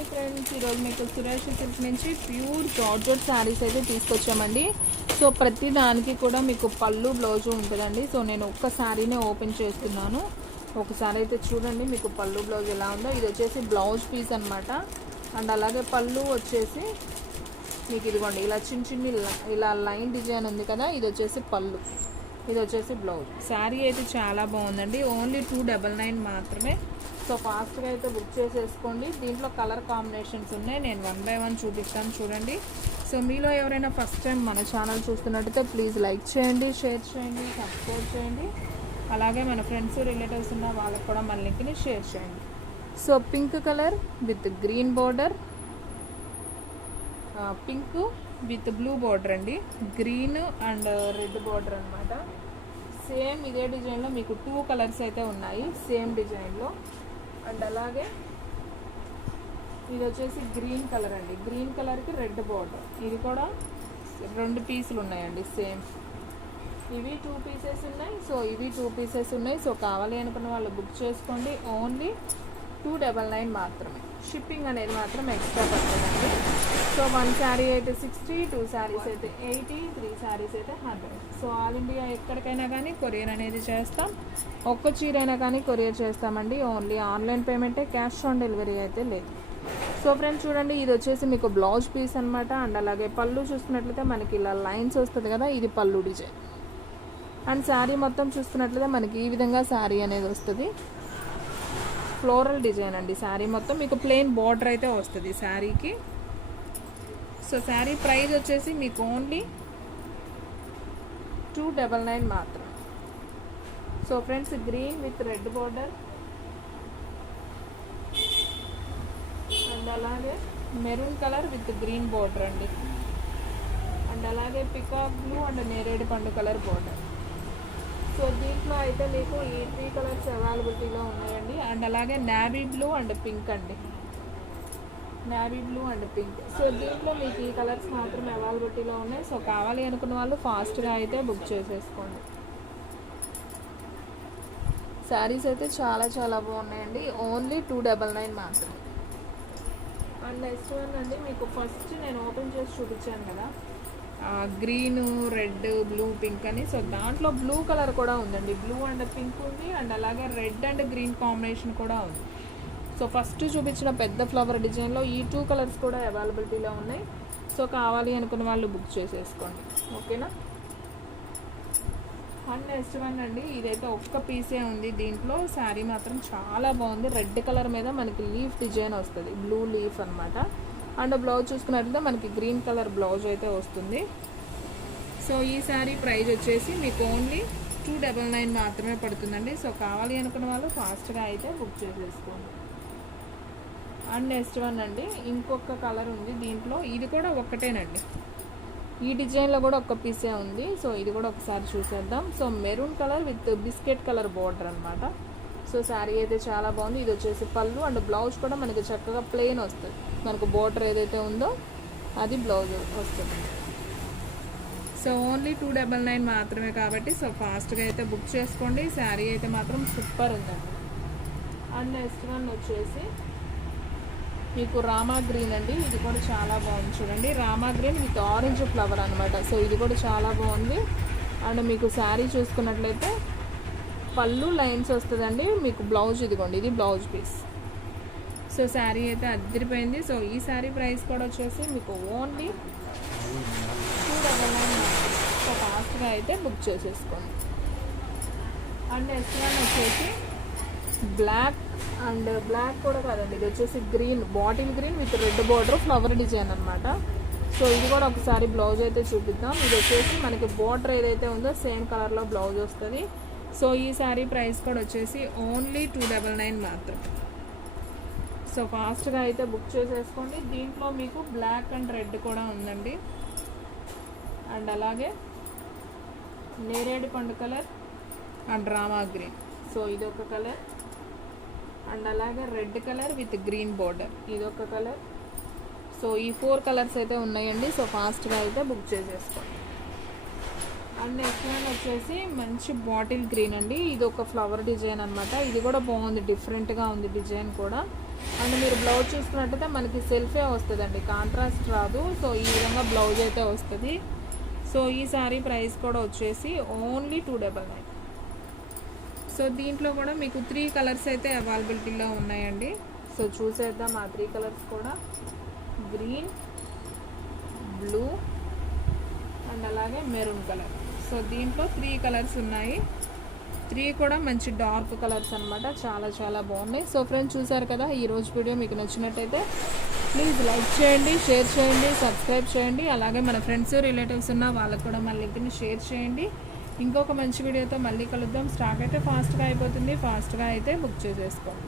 Hi friends, ఈరోజు మీకు Suresh silk నుంచి ప్యూర్ జార్జెట్ శారీస్ అయితే తీసుకొచ్చామండి. సో ప్రతి దానికి కూడా మీకు పళ్ళు బ్లౌజ్ ఉంటుందండి. సో నేను ఒక్క శారీనే ఓపెన్ చేస్తున్నాను. ఒకసారి అయితే చూడండి మీకు పళ్ళు బ్లౌజ్ ఎలా ఉందో. ఇది వచ్చేసి బ్లౌజ్ పీస్ అనమాట. అండ్ అలాగే పళ్ళు వచ్చేసి మీకు ఇదిగోండి ఇలా చిన్న చిన్న ఇలా లైన్ డిజైన్ ఉంది కదా, ఇది వచ్చేసి పళ్ళు, ఇది వచ్చేసి బ్లౌజ్. శారీ అయితే చాలా బాగుందండి. ఓన్లీ 299 మాత్రమే. సో ఫాస్ట్గా అయితే బుక్ చేసేసుకోండి. దీంట్లో కలర్ కాంబినేషన్స్ ఉన్నాయి, నేను 1 by 1 చూపిస్తాను చూడండి. సో మీలో ఎవరైనా ఫస్ట్ టైం మన ఛానల్ చూస్తున్నట్టయితే ప్లీజ్ లైక్ చేయండి, షేర్ చేయండి, సబ్స్క్రైబ్ చేయండి. అలాగే మన ఫ్రెండ్స్ రిలేటివ్స్ ఉన్న వాళ్ళకి కూడా మన లింక్ని షేర్ చేయండి. So pink colour with green border, pink with blue border అండి, గ్రీన్ అండ్ రెడ్ బార్డర్ అనమాట. సేమ్ ఇదే డిజైన్లో మీకు 2 కలర్స్ అయితే ఉన్నాయి సేమ్ డిజైన్లో. అండ్ అలాగే ఇది వచ్చేసి గ్రీన్ కలర్ అండి, గ్రీన్ కలర్కి రెడ్ బార్డర్. ఇది కూడా 2 పీసులు ఉన్నాయండి సేమ్. ఇవి 2 పీసెస్ ఉన్నాయి, సో ఇవి 2 పీసెస్ ఉన్నాయి. సో కావాలి అనుకున్న వాళ్ళు బుక్ చేసుకోండి. ఓన్లీ 299 మాత్రమే. షిప్పింగ్ అనేది మాత్రం ఎక్స్ట్రా పడుతుందండి. సో 1 శారీ అయితే 60, 2 శారీస్ అయితే 80, 3 శారీస్ అయితే 100. సో ఆల్ ఇండియా ఎక్కడికైనా కానీ కొరియర్ అనేది చేస్తాం. ఒక్క చీర అయినా కానీ కొరియర్ చేస్తామండి. ఓన్లీ ఆన్లైన్ పేమెంటే, క్యాష్ ఆన్ డెలివరీ అయితే లేదు. సో ఫ్రెండ్స్ చూడండి, ఇది వచ్చేసి మీకు బ్లౌజ్ పీస్ అనమాట. అండ్ అలాగే పళ్ళు చూస్తున్నట్లయితే మనకి ఇలా లైన్స్ వస్తుంది కదా, ఇది పళ్ళు డిజైన్. అండ్ శారీ మొత్తం చూస్తున్నట్లయితే మనకి ఈ విధంగా శారీ అనేది వస్తుంది. ఫ్లోరల్ డిజైన్ అండి శారీ మొత్తం. మీకు ప్లెయిన్ బార్డర్ అయితే వస్తుంది శారీకి. సో శారీ ప్రైస్ వచ్చేసి మీకు ఓన్లీ 299 మాత్రం. So friends green with red border and అలాగే maroon colour with green border అండి. అండ్ అలాగే పికాక్ బ్లూ అండ్ నేరేడు పండు కలర్ బార్డర్. సో దీంట్లో అయితే మీకు ఈ 3 కలర్స్ అవైలబిలిటీలో ఉన్నాయండి. అండ్ అలాగే నావీ బ్లూ అండ్ పింక్ అండి, navy blue and pink. So దీంట్లో మీకు ఈ కలర్స్ మాత్రమే అవైలబిలిటీలో ఉన్నాయి. సో కావాలి అనుకున్న వాళ్ళు ఫాస్ట్గా అయితే బుక్ చేసేసుకోండి. శారీస్ అయితే చాలా చాలా బాగున్నాయండి. ఓన్లీ 299 మాత్రమే. అండ్ నెక్స్ట్ వన్ అండి, మీకు ఫస్ట్ నేను ఓపెన్ చేసి చూపించాను కదా, గ్రీన్ రెడ్ బ్లూ పింక్ అని. సో దాంట్లో బ్లూ కలర్ కూడా ఉందండి, బ్లూ అండ్ పింక్ ఉంది. అండ్ అలాగే రెడ్ అండ్ గ్రీన్ కాంబినేషన్ కూడా ఉంది. సో ఫస్ట్ చూపించిన పెద్ద ఫ్లవర్ డిజైన్లో ఈ 2 కలర్స్ కూడా అవైలబిలిటీలో ఉన్నాయి. సో కావాలి అనుకున్న వాళ్ళు బుక్ చేసేసుకోండి, ఓకేనా. అండ్ నెక్స్ట్ వన్ అండి, ఇదైతే ఒక్క పీసే ఉంది. దీంట్లో శారీ మాత్రం చాలా బాగుంది. రెడ్ కలర్ మీద మనకి లీఫ్ డిజైన్ వస్తుంది, బ్లూ లీఫ్ అనమాట. అండ్ బ్లౌజ్ చూసుకున్నట్లయితే మనకి గ్రీన్ కలర్ బ్లౌజ్ అయితే వస్తుంది. సో ఈ శారీ ప్రైస్ వచ్చేసి మీకు ఓన్లీ 299 మాత్రమే పడుతుందండి. సో కావాలి అనుకున్న వాళ్ళు ఫాస్ట్గా అయితే బుక్ చేసేసుకోండి. అండ్ నెక్స్ట్ వన్ అండి, ఇంకొక కలర్ ఉంది దీంట్లో. ఇది కూడా ఒక్కటేనండి, ఈ డిజైన్లో కూడా ఒక్క పీసే ఉంది. సో ఇది కూడా ఒకసారి చూసేద్దాం. So maroon colour with biscuit colour border అనమాట. సో శారీ అయితే చాలా బాగుంది. ఇది వచ్చేసి పళ్ళు అండ్ బ్లౌజ్ కూడా మనకి చక్కగా ప్లెయిన్ వస్తుంది. మనకు బార్డర్ ఏదైతే ఉందో అది బ్లౌజ్ వస్తుంది. సో ఓన్లీ 299 మాత్రమే కాబట్టి సో ఫాస్ట్గా అయితే బుక్ చేసుకోండి. శారీ అయితే మాత్రం సూపర్ ఉందండి. అండ్ నెక్స్ట్ వన్ వచ్చేసి మీకు రామా గ్రీన్ అండి. ఇది కూడా చాలా బాగుంది చూడండి, Rama green with orange flower అనమాట. సో ఇది కూడా చాలా బాగుంది. అండ్ మీకు శారీ చూసుకున్నట్లయితే పళ్ళు లైన్స్ వస్తుందండి. మీకు బ్లౌజ్ ఇదిగోండి, ఇది బ్లౌజ్ పీస్. సో శారీ అయితే అదిరిపోయింది. సో ఈ శారీ ప్రైస్ కూడా వచ్చేసి మీకు ఓన్లీ 299. సో ఫాస్ట్గా అయితే బుక్ చేసేసుకోండి. అండ్ నెక్స్ట్ వన్ వచ్చేసి బ్లాక్ అండ్ బ్లాక్ కూడా కాదండి, ఇది వచ్చేసి green, bottle green with red border flower design అనమాట. సో ఇది కూడా ఒకసారి బ్లౌజ్ అయితే చూపిద్దాం. ఇది వచ్చేసి మనకి బార్డర్ ఏదైతే ఉందో సేమ్ కలర్లో బ్లౌజ్ వస్తుంది. సో ఈ శారీ ప్రైస్ కూడా వచ్చేసి ఓన్లీ 299 మాత్రమే. సో ఫాస్ట్గా అయితే బుక్ చేసేసుకోండి. దీంట్లో మీకు బ్లాక్ అండ్ రెడ్ కూడా ఉందండి. అండ్ అలాగే నేరేడు పండు colour and Rama green. So ఇదొక కలర్. అండ్ అలాగే red colour with green border, ఇదొక కలర్. సో ఈ 4 కలర్స్ అయితే ఉన్నాయండి. సో ఫాస్ట్గా అయితే బుక్ చేసేసుకోండి. అండ్ నెక్స్ట్ వన్ వచ్చేసి మంచి బాటిల్ గ్రీన్ అండి. ఇది ఒక ఫ్లవర్ డిజైన్ అనమాట. ఇది కూడా బాగుంది, డిఫరెంట్గా ఉంది డిజైన్ కూడా. అండ్ మీరు బ్లౌజ్ చూసుకున్నట్టయితే మనకి సెల్ఫే వస్తుందండి, కాంట్రాస్ట్ రాదు. సో ఈ విధంగా బ్లౌజ్ అయితే వస్తుంది. సో ఈ సారీ ప్రైస్ కూడా వచ్చేసి ఓన్లీ 299. సో దీంట్లో కూడా మీకు 3 కలర్స్ అయితే అవైలబిలిటీలో ఉన్నాయండి. సో చూసేద్దాం ఆ 3 కలర్స్ కూడా. గ్రీన్, బ్లూ అండ్ అలాగే మెరూన్ కలర్. సో దీంట్లో 3 కలర్స్ ఉన్నాయి. 3 కూడా మంచి డార్క్ కలర్స్ అనమాట. చాలా చాలా బాగున్నాయి. సో ఫ్రెండ్స్ చూసారు కదా, ఈరోజు వీడియో మీకు నచ్చినట్టయితే ప్లీజ్ లైక్ చేయండి, షేర్ చేయండి, సబ్స్క్రైబ్ చేయండి. అలాగే మన ఫ్రెండ్స్ రిలేటివ్స్ ఉన్న వాళ్ళకు కూడా మన లింక్ని షేర్ చేయండి. ఇంకొక మంచి వీడియోతో మళ్ళీ కలుద్దాం. స్టాక్ అయితే ఫాస్ట్గా అయిపోతుంది, ఫాస్ట్గా అయితే బుక్ చేసేసుకోండి.